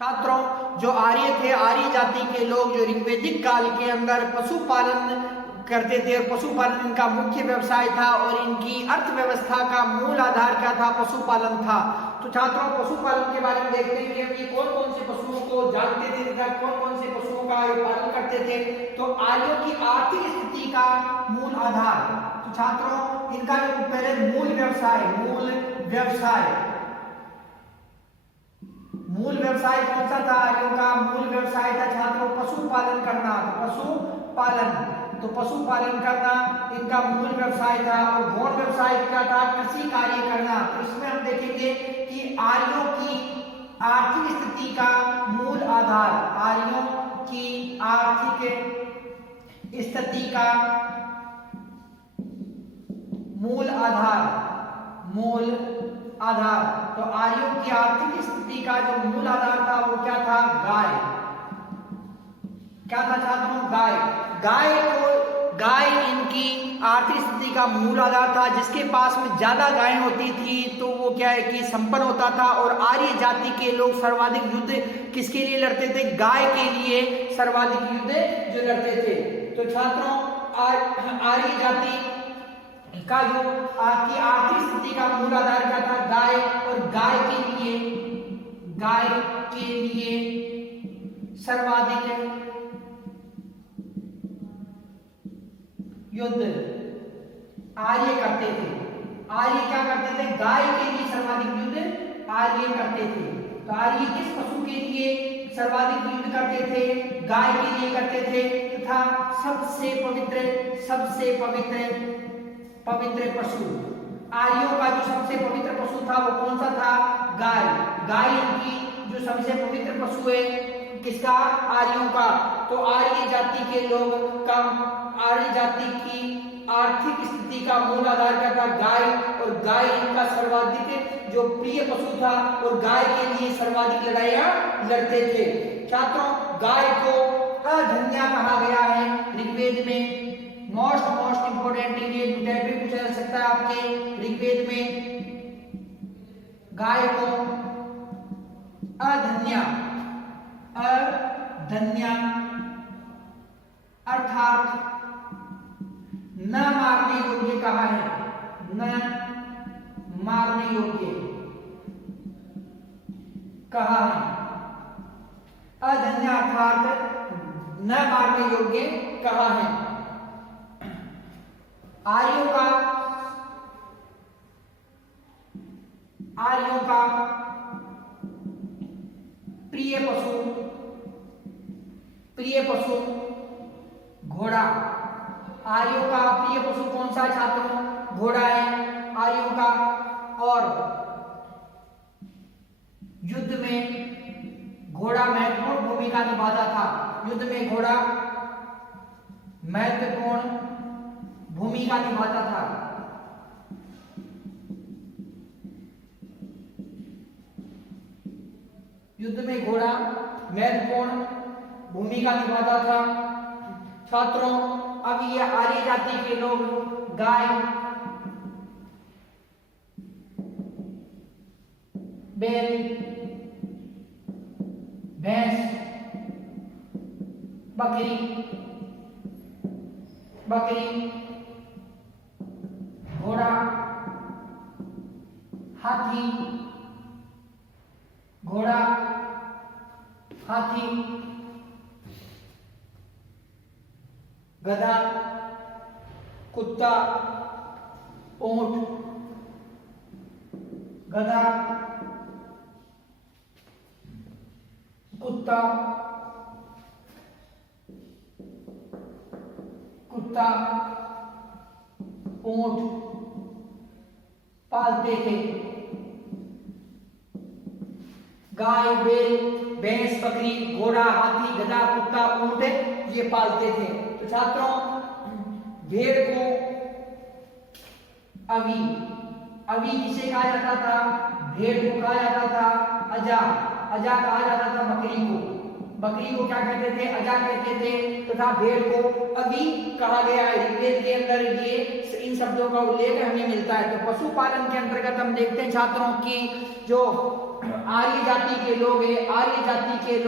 छात्रों, जो आर्य थे, आर्य जाति के लोग जो ऋग्वैदिक काल के अंदर पशुपालन करते थे और पशुपालन इनका मुख्य व्यवसाय था और इनकी अर्थव्यवस्था का मूल आधार क्या था? पशुपालन था। तो छात्रों, पशुपालन के बारे में देखते हैं कि हम ये कौन कौन से पशुओं को जानते थे तथा कौन कौन से पशुओं का ये पालन करते थे। तो आर्यों की आर्थिक स्थिति का मूल आधार, तो छात्रों इनका जो पहले मूल व्यवसाय कौन सा था? आर्यों का मूल व्यवसाय था छात्रों पशुपालन करना। तो पशुपालन करना इनका मूल व्यवसाय था। और गौण व्यवसाय क्या था? कृषि कार्य करना। तो इसमें हम देखेंगे कि आर्यों की आर्थिक स्थिति का मूल आधार, आर्यों की आर्थिक स्थिति का मूल आधार। तो आर्यों की आर्थिक स्थिति का जो मूल आधार था वो क्या था? गाय। क्या था छात्रों? गाय इनकी आर्थिक स्थिति का मूल आधार था। जिसके पास में ज्यादा गायें होती थी तो वो क्या है कि संपन्न होता था। और आर्य जाति के लोग सर्वाधिक युद्ध किसके लिए लड़ते थे? गाय के लिए सर्वाधिक युद्ध जो लड़ते थे। तो छात्रों, आर्य जाति का जो की आर्थिक स्थिति का मूल आधार क्या था? गाय। और गाय के लिए सर्वाधिक युद्ध आर्य करते थे। आर्य क्या करते थे? गाय के लिए सर्वाधिक युद्ध आर्य करते थे। तो आर्य किस पशु के लिए सर्वाधिक युद्ध करते थे? गाय के लिए करते थे। तथा सबसे पवित्र पशु, आर्यों का जो सबसे पवित्र पशु था वो कौन सा था? गाय। गाय इनकी जो सबसे पवित्र पशु है किसका? आर्यों का। तो आर्य जाति के लोग का, आर्य जाति की आर्थिक स्थिति का मूल आधार क्या था? गाय। और गाय इनका सर्वाधिक जो प्रिय पशु था और गाय के लिए सर्वाधिक लड़ाइयां लड़ते थे। छात्रों, गाय को अधन्या कहा गया है ऋग्वेद में। मोस्ट इंपोर्टेंट ये टाइप भी पूछा जा सकता है आपके ऋग्वेद में। गाय को अधन्या अर्थात न मारने योग्य कहा है। न मारने योग्य कहा है। अधन्या अर्थात न मारने योग्य कहा है। आर्यों का प्रिय पशु घोड़ा। आर्यों का प्रिय पशु कौन सा है छात्रों? घोड़ा है आर्यों का। और युद्ध में घोड़ा महत्वपूर्ण भूमिका निभाता था। युद्ध में घोड़ा महत्वपूर्ण भूमिका निभाता था। युद्ध में घोड़ा महत्वपूर्ण भूमिका निभाता था। छात्रों, अब ये आर्य जाति के लोग गाय, बैल, भैंस, बकरी, घोड़ा, हाथी, गधा, कुत्ता, ऊंट, गधा, कुत्ता, ऊंट पालते थे। गाय, बैल, भैंस, बकरी, घोड़ा, हाथी, गधा, कुत्ता, ऊंट ये पालते थे। तो छात्रों, भेड़ को अवी किसे कहा जाता था? भेड़ को कहा जाता था अजा कहा जाता था बकरी को क्या कहते थे? अजा कहते थे। तथा भेड़ को अभी कहा गया है। ऋग्वेद के अंदर ये इन शब्दों का उल्लेख हमें मिलता है। तो पशुपालन के अंतर्गत हम देखते हैं छात्रों की जो आर्य जाति के लोग है, आर्य जाति के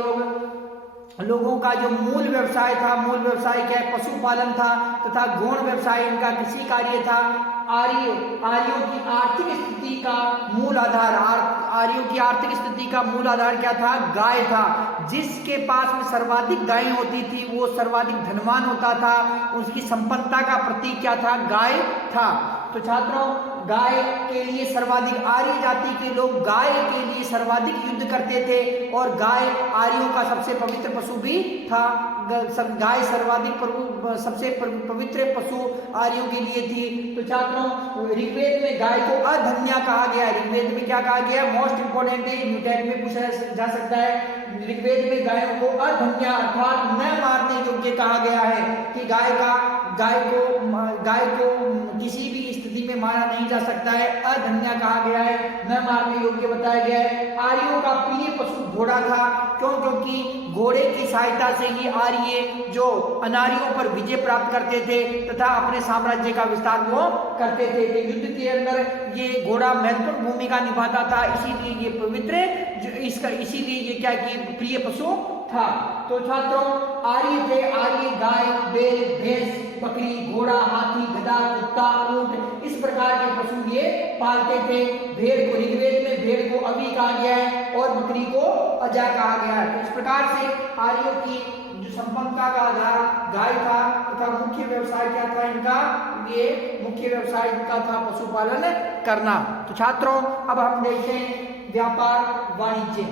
लोगों का जो मूल व्यवसाय था, मूल व्यवसाय क्या है, पशुपालन था तथा गौण व्यवसाय इनका कृषि कार्य था। आर्यों की आर्थिक स्थिति का मूल आधार, आर्यों की आर्थिक स्थिति का मूल आधार क्या था, गाय था। जिसके पास में सर्वाधिक गायें होती थी वो सर्वाधिक धनवान होता था, उसकी संपन्नता का प्रतीक क्या था, गाय था। तो छात्रों, गाय के लिए सर्वाधिक, आर्य जाति के लोग गाय के लिए सर्वाधिक युद्ध करते थे और गाय आर्यों का सबसे पवित्र पशु भी था। गाय सर्वाधिक सबसे पवित्र पशु आर्यों के लिए थी। तो छात्रों, ऋग्वेद में गाय को अधन्या कहा गया है। ऋग्वेद में क्या कहा गया है, मोस्ट इंपोर्टेंट है, न्यूटन में पूछा जा सकता है। ऋग्वेद में गायों को अधन्या अर्थात न मारने योग्य कहा गया है कि गाय को किसी भी स्थिति में मारा नहीं जा सकता है, अधन्या कहा गया है, न मारने योग्य बताया गया है। आर्यों का प्रिय पशु घोड़ा था, क्योंकि घोड़े की सहायता से ही आर्य जो अनार्यों पर विजय प्राप्त करते थे तथा अपने साम्राज्य का विस्तार वो करते थे। तो युद्ध के अंदर ये घोड़ा महत्वपूर्ण भूमिका निभाता था, इसीलिए ये पवित्र, इसीलिए ये क्या कि प्रिय पशु था। तो छात्रों, आर्य थे, आर्य गाय, बैल, भैंस, बकरी, घोड़ा, हाथी, गधा, कुत्ता, ऊंट, इस प्रकार के पशु ये पालते थे। भेड़ को ऋग्वेद में भेड़ को अभी कहा गया है और बकरी को अजा कहा गया है। इस प्रकार से आर्यों की जो संपन्नता का आधार गाय था तथा मुख्य व्यवसाय क्या था इनका, ये मुख्य व्यवसाय इनका था पशुपालन करना। तो छात्रों, अब हम देखते हैं व्यापार वाणिज्य।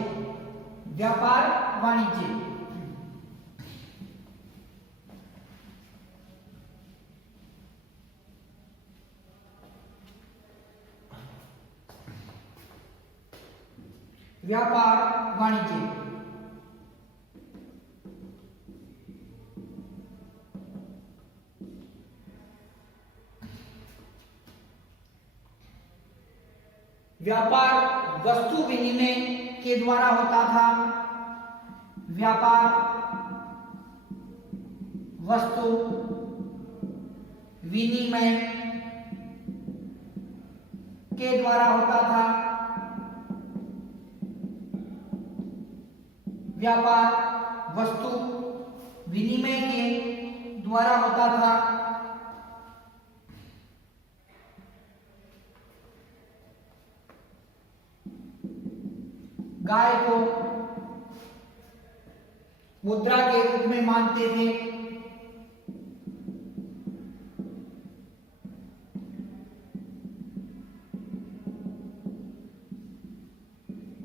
व्यापार वाणिज्य, व्यापार वाणिज्य। व्यापार वस्तु विनिमय के द्वारा होता था। व्यापार वस्तु विनिमय के द्वारा होता था। व्यापार वस्तु विनिमय के द्वारा होता था। गाय को मुद्रा के रूप में मानते थे।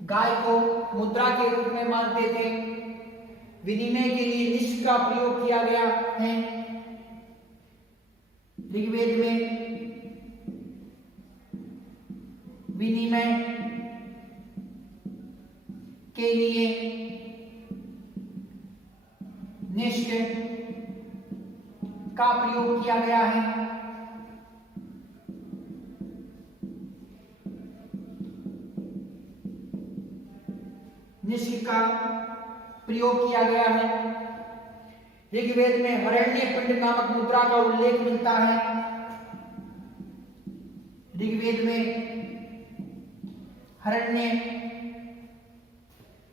गाय को मुद्रा के रूप में मानते थे। विनिमय के लिए निष्ठ का प्रयोग किया गया है। ऋग्वेद में विनिमय के लिए निष्ठ का प्रयोग किया गया है। निष्ठ का प्रयोग किया गया है। ऋग्वेद में हरण्य पिंड नामक मुद्रा का उल्लेख मिलता है। ऋग्वेद में हरण्य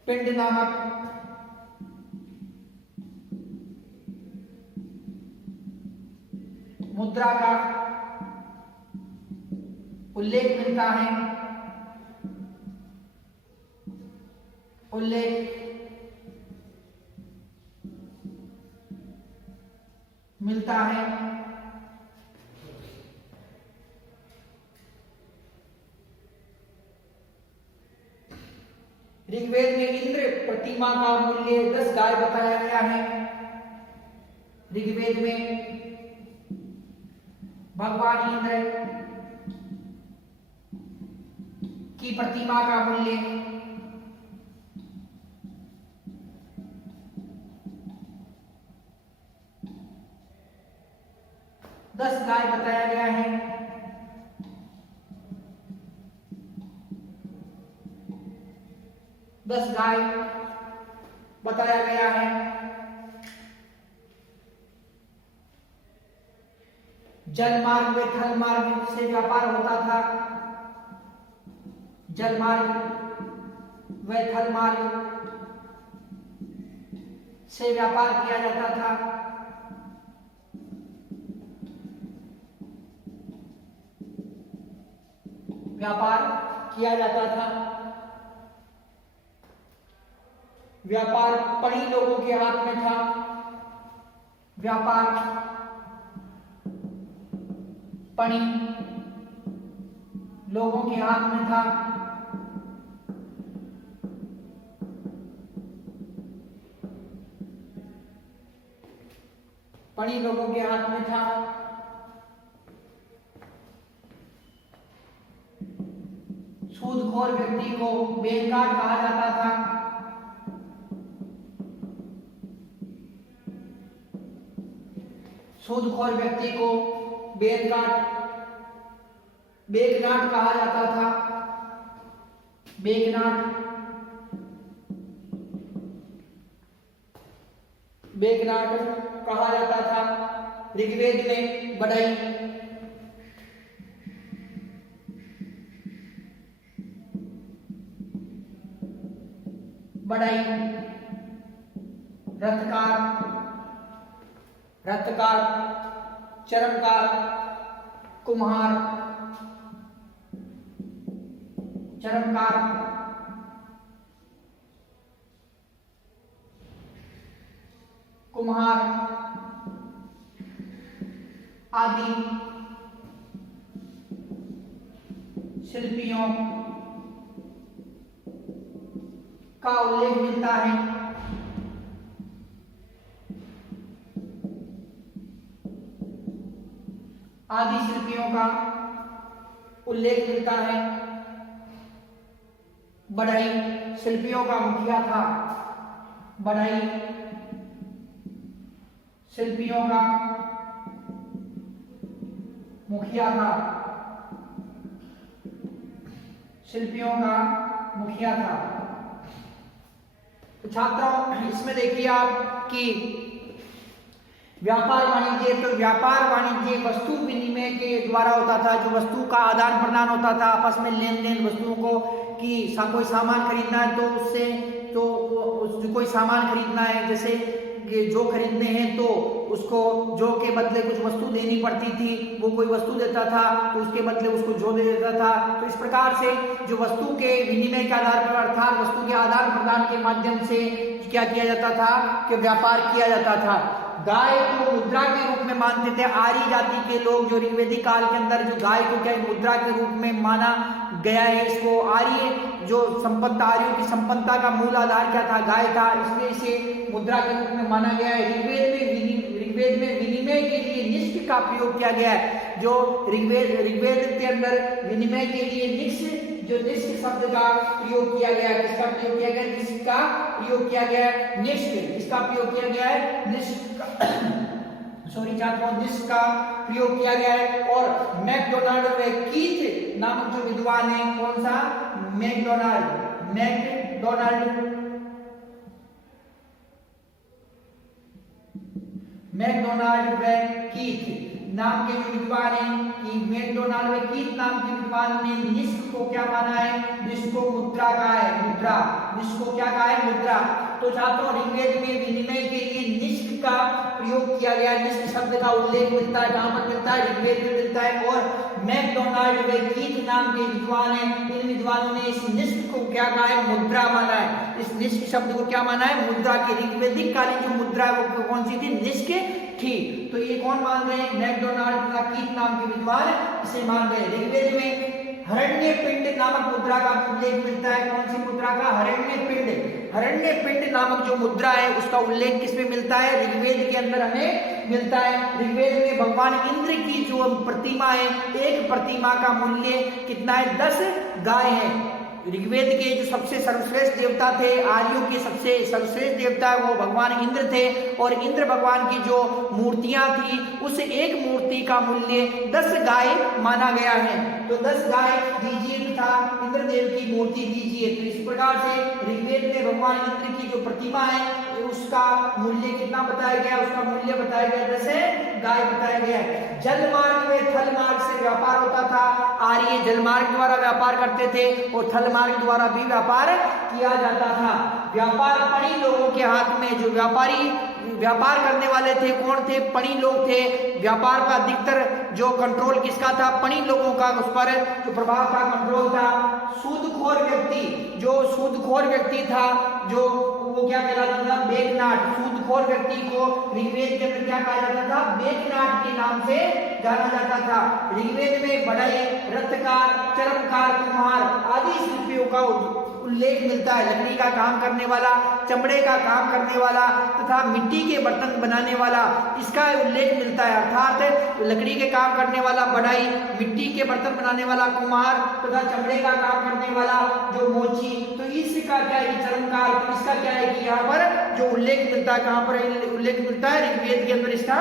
पिंड नामक मुद्रा का उल्लेख मिलता है। उल्लेख मिलता है। ऋग्वेद में इंद्र प्रतिमा का मूल्य 10 गाय बताया गया है। ऋग्वेद में भगवान इंद्र की प्रतिमा का मूल्य 10 गाय बताया गया है। दस गाय बताया गया है। जल मार्ग व थल मार्ग से व्यापार होता था। जल मार्ग व थल मार्ग से व्यापार किया जाता था। व्यापार किया जाता था। व्यापार पढ़ी लोगों के हाथ में था। व्यापार पढ़ी लोगों के हाथ में था। पढ़ी लोगों के हाथ में था। सूदखोर व्यक्ति को बेकार कहा जाता था। सूदखोर व्यक्ति को बेगाट कहा जाता था। बेगनाट कहा जाता था। ऋग्वेद में बढ़ई, रथकार, चरमकार, कुम्हार, आदि शिल्पियों का उल्लेख मिलता है। आदि शिल्पियों का उल्लेख मिलता है। बढ़ई शिल्पियों का मुखिया था। बढ़ई शिल्पियों का मुखिया था। शिल्पियों का मुखिया था। तो छात्रों इसमें देखिए आप कि व्यापार वाणिज्य, तो व्यापार वाणिज्य वस्तु विनिमय के द्वारा होता था। जो वस्तु का आदान प्रदान होता था, आपस में लेन देन वस्तुओं को, कि कोई सामान खरीदना है तो उससे कोई सामान खरीदना है, जैसे जो खरीदने हैं तो उसको जो के बदले कुछ वस्तु देनी पड़ती थी, वो कोई वस्तु देता था तो उसके बदले उसको जो दे देता था। तो इस प्रकार से जो वस्तु के विनिमय के आधार पर, अर्थात वस्तु के आदान प्रदान के माध्यम से क्या किया जाता था कि व्यापार किया जाता था। गाय को मुद्रा के रूप में मानते थे आर्य जाति के लोग। जो ऋग्वेदिक काल के अंदर जो गाय को क्या मुद्रा के रूप में माना गया है, इसको आर्य जो संपत्ति, आर्यों की संपन्नता का मूल आधार क्या था, गाय था, इसलिए इसे मुद्रा के रूप में माना गया है। ऋग्वेद में विनिमय के लिए निष्क का प्रयोग किया गया है। जो ऋग्वेद के अंदर विनिमय के लिए निष्क शब्द का प्रयोग किया गया है। किसका प्रयोग किया गया? निष्क का प्रयोग किया गया है। निष्क किसका प्रयोग किया गया है? निष्क निष्क का प्रयोग किया गया है। और मैकडोनाल्ड व कीथ नामक जो विद्वान है, कौन सा? मैकडोनाल्ड व कीथ नाम के जो विद्वान है, मैकडोनाल्ड व कीथ नाम के विद्वान ने निष्क को क्या माना है? निष्क को मुद्रा का है, मुद्रा। निष्क को क्या कहा है? मुद्रा। तो छात्रों ऋग्वेद में विनिमय के लिए निष्क का प्रयोग किया गया। निष्क शब्द का उल्लेख मिलता है, कहां पर मिलता है? ऋग्वेद में मिलता है। और मैकडोनाल्ड व कीथ नाम के विद्वान है, इन विद्वानों ने इस निष्क को क्या कहा है? मुद्रा माना है। इस निष्क शब्द को क्या माना है? मुद्रा की। ऋग्वेदिक कालीन जो मुद्रा है वो कौन सी थी? निष्क थी। तो ये कौन मान रहे हैं? मैकडोनाल्ड तथा कीथ नाम के विद्वान इसे मान रहे हैं। ऋग्वेद में हरण्य पिंड नामक मुद्रा का उल्लेख मिलता है। कौन सी मुद्रा का? हरण्य पिंड नामक जो मुद्रा है उसका उल्लेख किसमें मिलता है? ऋग्वेद के अंदर हमें मिलता है। ऋग्वेद में भगवान इंद्र की जो प्रतिमा है, एक प्रतिमा का मूल्य कितना है? 10 गाय है। ऋग्वेद के जो सबसे सर्वश्रेष्ठ देवता थे, आर्यों के सबसे सर्वश्रेष्ठ देवता, वो भगवान इंद्र थे। और इंद्र भगवान की जो मूर्तियां थी, उस एक मूर्ति का मूल्य 10 गाय माना गया है। तो 10 गाय दीजिए तथा इंद्रदेव की मूर्ति दीजिए। तो इस प्रकार से ऋग्वेद में भगवान इंद्र की जो प्रतिमा है, उस उसका मूल्य कितना बताया गया, उसका मूल्य बताया गया जैसे गाय बताया गया है। जल मार्ग में थल मार्ग से व्यापार होता था, आर्य जल मार्ग द्वारा व्यापार करते थे और थल मार्ग द्वारा भी व्यापार किया जाता था। व्यापार पणी लोगों के हाथ में, जो व्यापारी व्यापार करने वाले थे कौन थे, पणी लोग थे। व्यापार का अधिकतर जो कंट्रोल किसका था, पणी लोगों का, उस पर जो प्रभाव था, कंट्रोल था। सूदखोर व्यक्ति, जो सूदखोर व्यक्ति था, जो वो क्या कहलाता था, बेकनाट। सूदखोर व्यक्ति को ऋग्वेद के अंदर क्या कहा जाता था, बेकनाट के नाम से जाना जाता था। ऋग्वेद में बढ़ई, रथकार, चर्मकार, कुम्हार आदि शिल्पियों का उल्लेख मिलता है। लकड़ी का काम करने वाला, चमड़े का काम करने वाला तथा मिट्टी के बर्तन बनाने वाला, इसका उल्लेख मिलता है। अर्थात लकड़ी के काम करने वाला बढ़ई, मिट्टी के बर्तन बनाने वाला कुम्हार तथा चमड़े का काम करने वाला जो मोची, तो इसका क्या है, चर्मकार। तो इसका क्या है कि यहाँ पर जो उल्लेख मिलता है, कहाँ पर उल्लेख मिलता है, ऋग्वेद के अंदर इसका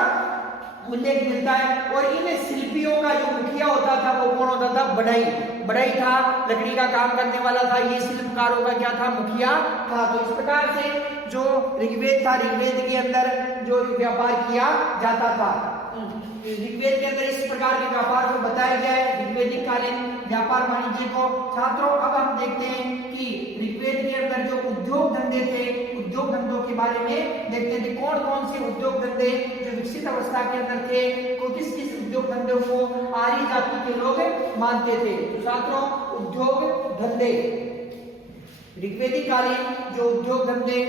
उल्लेख मिलता है। और इन शिल्पियों का जो मुखिया होता था वो कौन होता था, बढ़ई। बढ़ई था, लकड़ी का काम करने वाला था, ये शिल्पकारों का क्या था, मुखिया था। तो इस प्रकार से जो ऋग्वेद था, ऋग्वेद के अंदर जो व्यापार किया जाता था, ऋग्वेद के अंदर इस प्रकार के व्यापार को बताया गया है, ऋग्वेदिक कालीन व्यापार वाणिज्य को। छात्रों अब हम देखते हैं कि ऋग्वेद के अंदर जो उद्योग धंधे थे, उद्योग धंधों के बारे में देखते थे। कौन कौन से उद्योग धंधे जो विकसित अवस्था के अंदर थे, तो किस किस उद्योग धंधों को आर्य जाति के लोग मानते थे। तो छात्रों उद्योग धंधे, ऋग्वेदिक कालीन जो उद्योग धंधे,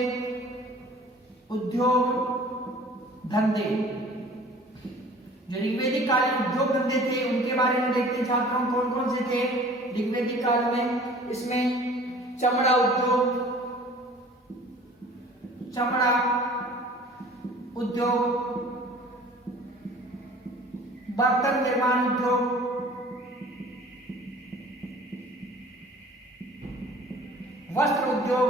जो ऋग्वेदिक कालीन उद्योग धंधे थे उनके बारे में देखते हैं छात्रों, कौन कौन से थे ऋग्वेदिक काल में। इसमें चमड़ा उद्योग, बर्तन निर्माण उद्योग, वस्त्र उद्योग,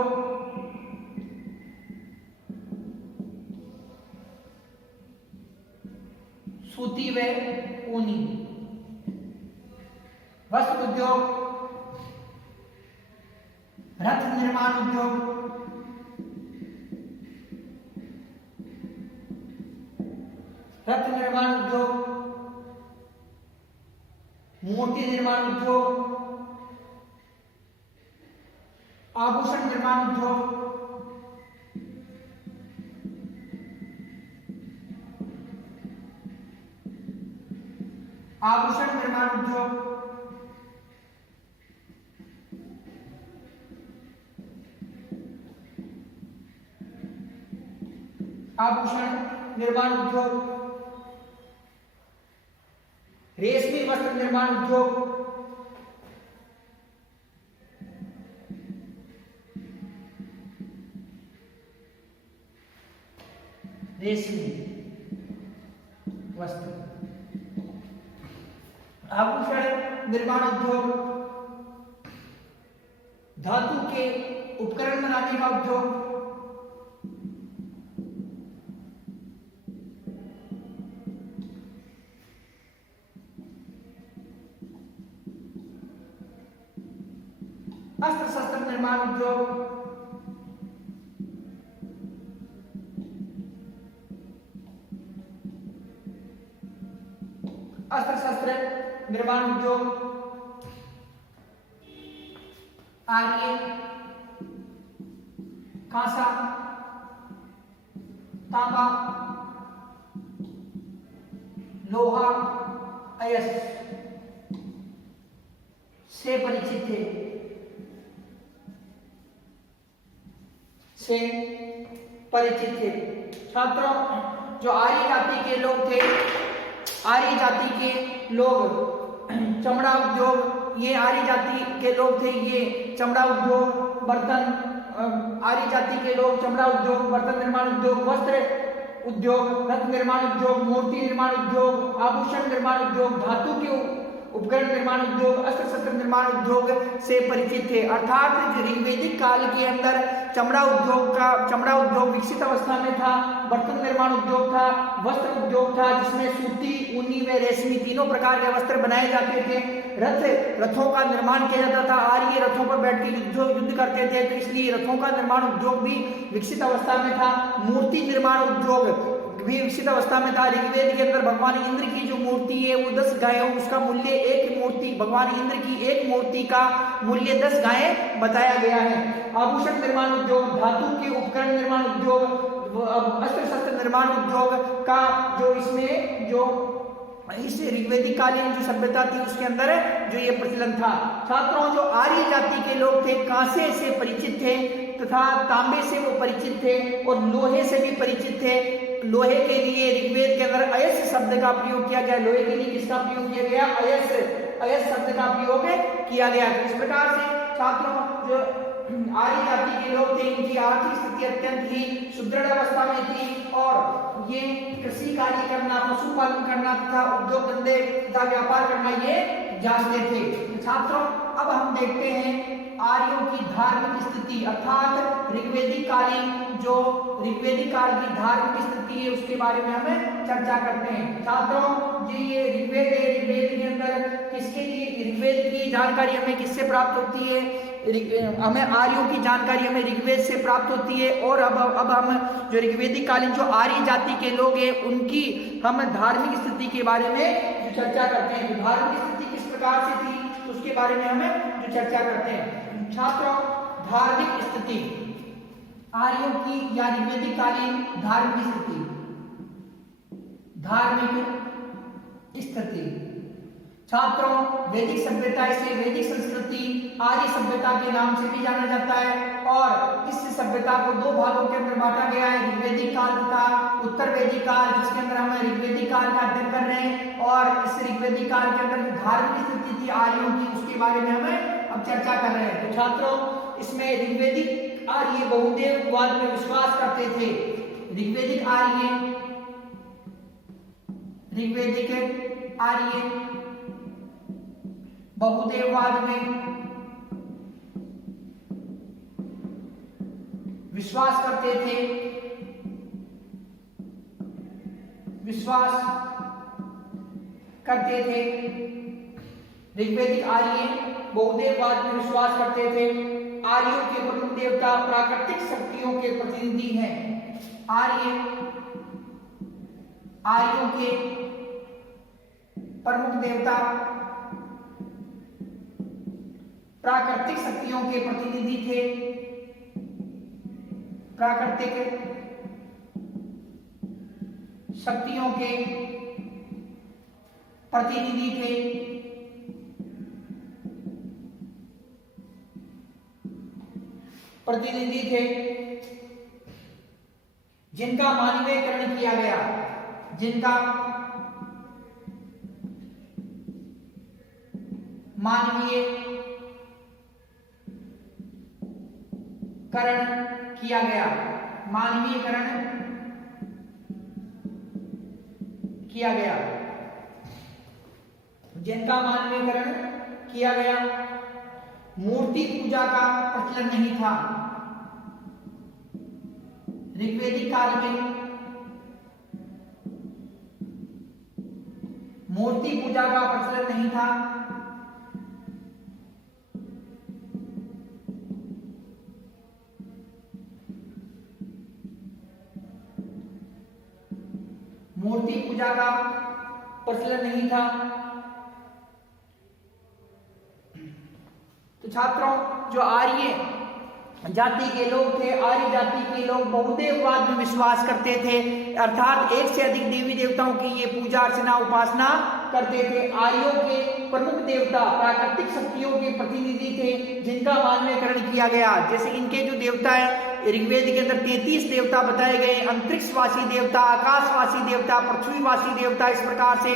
सूती व ऊनी, वस्त्र उद्योग, रथ निर्माण उद्योग, मूर्ति निर्माण उद्योग, आभूषण निर्माण उद्योग, रेशमी वस्त्र निर्माण उद्योग, रेशमी वस्त्र, आभूषण निर्माण उद्योग, धातु के उपकरण बनाने का उद्योग, अस्त्र शस्त्र निर्माण उद्योग, आर्य, कांसा, तांबा, लोहा, अयस्क से परिचित थे, छात्रों जो आर्य जाति के लोग थे, आर्य जाति के लोग चमड़ा उद्योग, ये आर्य जाति के लोग थे, ये चमड़ा उद्योग, बर्तन, आर्य जाति के लोग चमड़ा उद्योग, बर्तन निर्माण उद्योग, वस्त्र उद्योग, रथ निर्माण उद्योग, मूर्ति निर्माण उद्योग, आभूषण निर्माण उद्योग, धातु के उपकरण निर्माण उद्योग, अस्त्र शस्त्र निर्माण उद्योग से परिचित थे। अर्थात ऋग्वेदिक काल के अंदर चमड़ा उद्योग उद्योग विकसित अवस्था में था, बर्तन निर्माण उद्योग था, वस्त्र उद्योग था जिसमें सूती, ऊनी व रेशमी तीनों प्रकार के वस्त्र बनाए जाते थे, रथों का निर्माण किया जाता था, आर्य रथों पर बैठ के युद्ध करते थे, तो इसलिए रथों का निर्माण उद्योग भी विकसित अवस्था में था। मूर्ति निर्माण उद्योग भी विकसित अवस्था में था। ऋग्वेद के अंदर भगवान इंद्र की जो मूर्ति है वो 10 गायों, उसका मूल्य एक मूर्ति, भगवान इंद्र की एक मूर्ति का मूल्य 10 गायें बताया गया है। आभूषण निर्माण उद्योग, धातु के उपकरण निर्माण उद्योग, अस्त्र शस्त्र निर्माण उद्योग का जो इसमें जो इस ऋग्वेदिक कालीन जो सभ्यता थी उसके अंदर जो ये प्रचलन था। छात्रों, जो आर्य जाति के लोग थे कांसे से परिचित थे तथा तांबे से वो परिचित थे और लोहे से भी परिचित थे। लोहे के लिए ऋग्वेद के अंदर अयस शब्द का प्रयोग किया गया। लोहे के लिए किसका प्रयोग किया गया? अयस शब्द का प्रयोग किया गया। इस प्रकार से छात्रों, जो आर्य जाति के लोग थे इनकी आर्थिक स्थिति अत्यंत ही सुदृढ़ अवस्था में थी और ये कृषि कार्य करना, पशुपालन करना तथा उद्योग धंधे तथा व्यापार करना ये जानते थे। छात्रों, अब हम देखते हैं आर्यों की धार्मिक स्थिति, अर्थात ऋग्वेदिक काल की धार्मिक स्थिति है उसके बारे में हमें चर्चा करते हैं। छात्रों, ये ऋग्वेद है, ऋग्वेद के अंदर किसके लिए ऋग्वेद की जानकारी हमें किससे प्राप्त होती है? हमें आर्यों की जानकारी हमें ऋग्वेद से प्राप्त होती है। और अब हम जो ऋग्वेदिक कालीन जो आर्य जाति के लोग हैं उनकी हम धार्मिक स्थिति के बारे में जो चर्चा करते हैं, धार्मिक स्थिति किस प्रकार से थी उसके बारे में हमें जो चर्चा करते हैं। छात्रों, धार्मिक स्थिति, आर्यों की या ऋग्वेदिक कालीन धार्मिक स्थिति, छात्रों, वैदिक सभ्यता, इसे वैदिक संस्कृति, आर्य सभ्यता के नाम से भी जाना जाता है और इस सभ्यता को 2 भागों के अंदर बांटा गया है, ऋग्वेदिक काल तथा उत्तर वैदिक काल, जिसके अंदर हम ऋग्वेदिक काल का अध्ययन कर रहे हैं। और इस ऋग्वेदिक काल के अंदर जो धार्मिक स्थिति थी आर्यों की उसके बारे में हमें अब चर्चा कर रहे हैं। तो छात्रों, इसमें ऋग्वेदिक आर्य बहुदेववाद में विश्वास करते थे। ऋग्वेदिक आर्य बहुदेववाद में विश्वास करते थे। ऋग्वेदिक आर्य बहुदेववाद में विश्वास करते थे। आर्यों के प्रमुख देवता प्राकृतिक शक्तियों के प्रतिनिधि हैं। आर्यों के प्रमुख देवता प्राकृतिक शक्तियों के प्रतिनिधि थे। प्राकृतिक शक्तियों के प्रतिनिधि थे। जिनका मानवीयकरण किया गया, मानवीयकरण किया गया। मूर्ति पूजा का प्रचलन नहीं था। ऋग्वेदिक काल में मूर्ति पूजा का प्रचलन नहीं था। तो छात्रों, जो आर्य जाति के लोग थे, आर्य जाति के लोग बहुदेववाद में विश्वास करते थे, अर्थात एक से अधिक देवी देवताओं की ये पूजा अर्चना उपासना करते थे। आर्यों के प्रमुख देवता प्राकृतिक शक्तियों के प्रतिनिधि थे जिनका मानवीयकरण किया गया। जैसे इनके जो देवता है ऋग्वेद के अंदर 33 देवता बताए गए, अंतरिक्षवासी देवता, आकाशवासी देवता, पृथ्वीवासी देवता, इस प्रकार से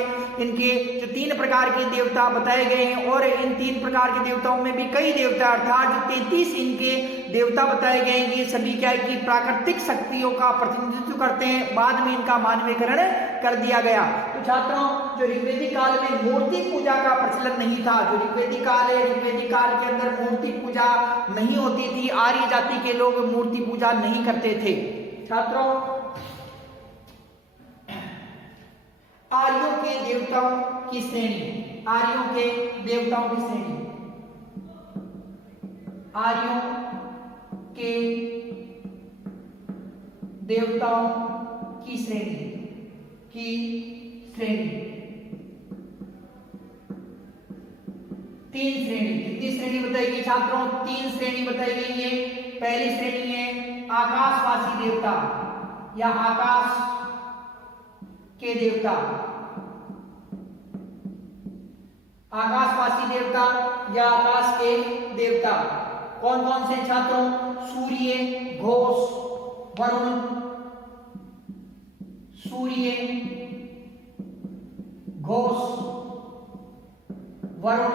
इनके जो 3 प्रकार के देवता बताए गए हैं। और इन 3 प्रकार के देवताओं में भी कई देवता अर्थात जो 33 इनके देवता बताए गए हैं, ये सभी क्या है कि प्राकृतिक शक्तियों का प्रतिनिधित्व करते हैं। बाद में इनका मानवीयकरण कर दिया गया। तो छात्रों, जो ऋग्वेदिक काल में मूर्ति पूजा का प्रचलन नहीं था, जो ऋग्वेदिक काल है, ऋग्वेदिक काल के अंदर मूर्ति पूजा नहीं होती थी। आर्य जाति के लोग मूर्ति पूजा नहीं करते थे। छात्रों आर्यों के देवताओं की श्रेणी, आर्यों के देवताओं की श्रेणी, आर्यों के देवताओं की श्रेणी, तीन श्रेणी, कितनी श्रेणी बताई गई छात्रों? तीन श्रेणी बताई गई है। पहली श्रेणी है आकाशवासी देवता या आकाश के देवता, आकाशवासी देवता या आकाश के देवता कौन कौन से छात्रों? सूर्य, घोष, वरुण, सूर्य, घोष, वरुण,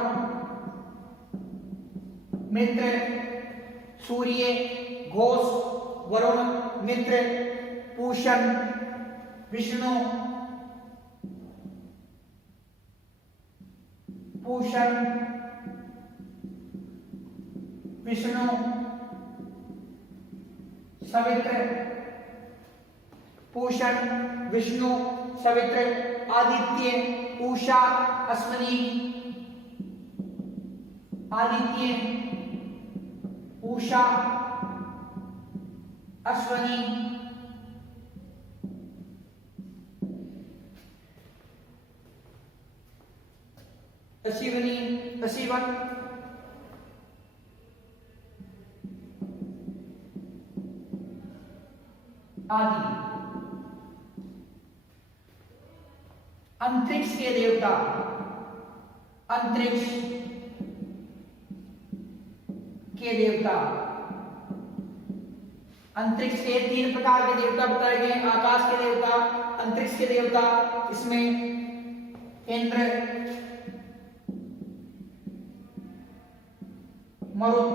मित्र, सूर्य, घोष, वरुण, मित्र, पूषण, विष्णु, पूषण, विष्णु, सवित्र, पूषण, विष्णु, सवित्र, आदित्य, उषा, अश्विनी, आदित्य, उषा, अश्विनी, अश्विन, आदि। अंतरिक्ष के देवता, अंतरिक्ष के देवता, अंतरिक्ष के तीन प्रकार के देवता बताए गए। आकाश के देवता, अंतरिक्ष के देवता, इसमें इंद्र, मरुत,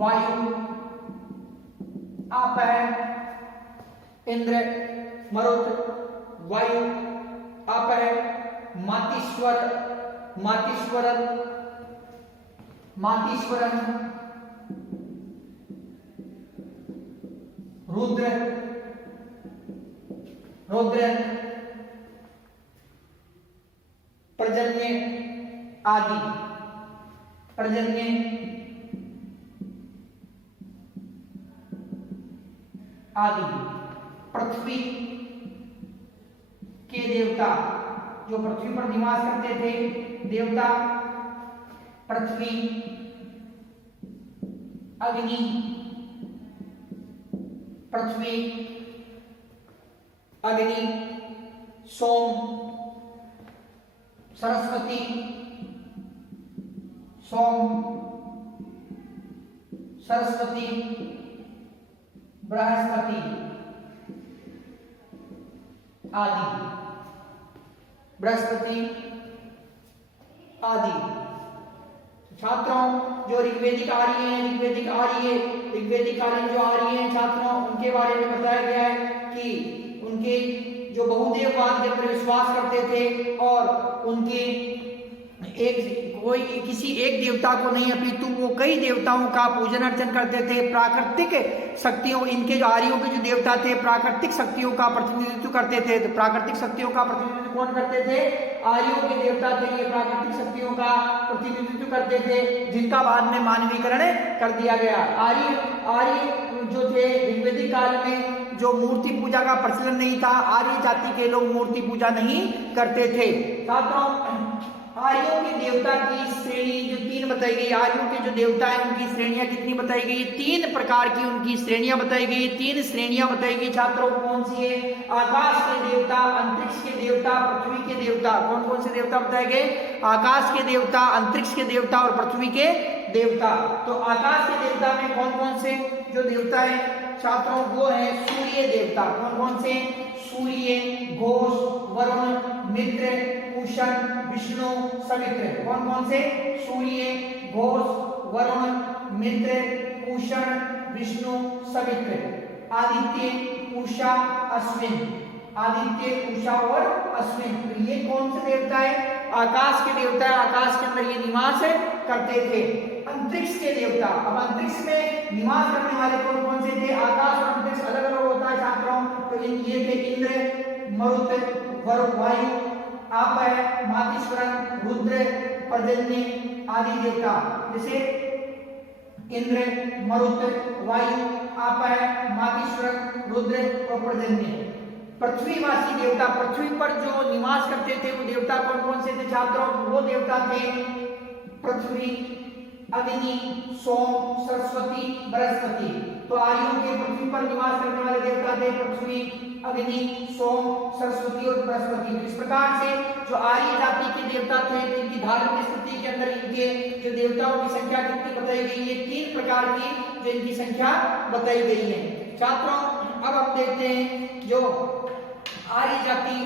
वायु, आप है। इंद्र, मरुत, वायु, आप है। मातीश्वर, मातीश्वरन, मातीश्वरन, रुद्र, रुद्रन, पर्जन्य आदि, पर्जन्य आदि। पृथ्वी के देवता, जो पृथ्वी पर निवास करते थे देवता, पृथ्वी, अग्नि, पृथ्वी, अग्नि, सोम, सरस्वती, सोम, सरस्वती, बृहस्पति आदि, बृहस्पति आदि। छात्रों जो ऋग्वेदिक आर्य हैं, ऋग्वेदिक आर्य, ऋग्वेदिक आर्य जो आर्य हैं छात्रों, उनके बारे में बताया गया है कि उनके जो बहुदेववाद के ऊपर विश्वास करते थे और उनके कोई किसी एक देवता को नहीं अपितु वो कई देवताओं का पूजन अर्चन करते थे। प्राकृतिक शक्तियों, इनके जो आर्यों के जो देवता थे प्राकृतिक शक्तियों का प्रतिनिधित्व करते थे। तो प्राकृतिक शक्तियों का प्रतिनिधित्व कौन करते थे? आर्यों के देवता थे, ये प्राकृतिक शक्तियों का प्रतिनिधित्व करते थे, जिनका बाद में मानवीकरण कर दिया गया। आर्य जो थे ऋग्वेदिक काल में जो मूर्ति पूजा का प्रचलन नहीं था, आर्य जाति के लोग मूर्ति पूजा नहीं करते थे। छात्रों आर्यों के देवता की श्रेणी जो तीन बताई गई, आर्यों के जो देवता है उनकी श्रेणियां कितनी बताई गई? तीन प्रकार की उनकी श्रेणियां बताई गई, तीन श्रेणियां बताई गई। छात्रों कौन सी है? आकाश के देवता, अंतरिक्ष के देवता, पृथ्वी के देवता। कौन कौन से देवता बताए गए? आकाश के देवता, अंतरिक्ष के देवता और पृथ्वी के देवता। तो आकाश के देवता में कौन कौन से जो देवता है छात्रों? वो है सूर्य देवता। कौन कौन से? सूर्य, घोष, वरुण, मित्र, पूषण, विष्णु, सवित्र। कौन कौन से? सूर्य, घोष, वरुण, मित्र, पूषण, विष्णु, सवित्र। आदित्य, उषा, अश्विन। आदित्य, उषा और अश्विन। तो ये कौन से देवता है? आकाश के देवता है, आकाश के अंदर ये निवास करते थे। अंतरिक्ष के देवता, अब अंतरिक्ष में निवास करने वाले कौन कौन से थे? मरुत, वायु, आपय, मातीश्वरन, रुद्र, पर्जन्य आदि देवता। जैसे इंद्र, मरुत, वायु, आपय, मातीश्वरन, रुद्र और पर्जन्य। पृथ्वीवासी देवता, पृथ्वी पर जो निवास करते थे वो देवता कौन कौन से थे छात्रों? वो देवता थे पृथ्वी, अग्नि, सोम, सरस्वती, बृहस्पति। तो आर्यों के पृथ्वी पर निवास करने वाले देवता थे पृथ्वी, अग्नि, सोम, सरस्वती और बृहस्पति। तो इस प्रकार से जो आर्य जाति के देवता थे, इनकी धार्मिक स्थिति के अंदर इनके जो देवताओं की संख्या कितनी बताई गई है? 3 प्रकार की जो इनकी संख्या बताई गई है। छात्रों अब हम देखते हैं जो आर्य जाति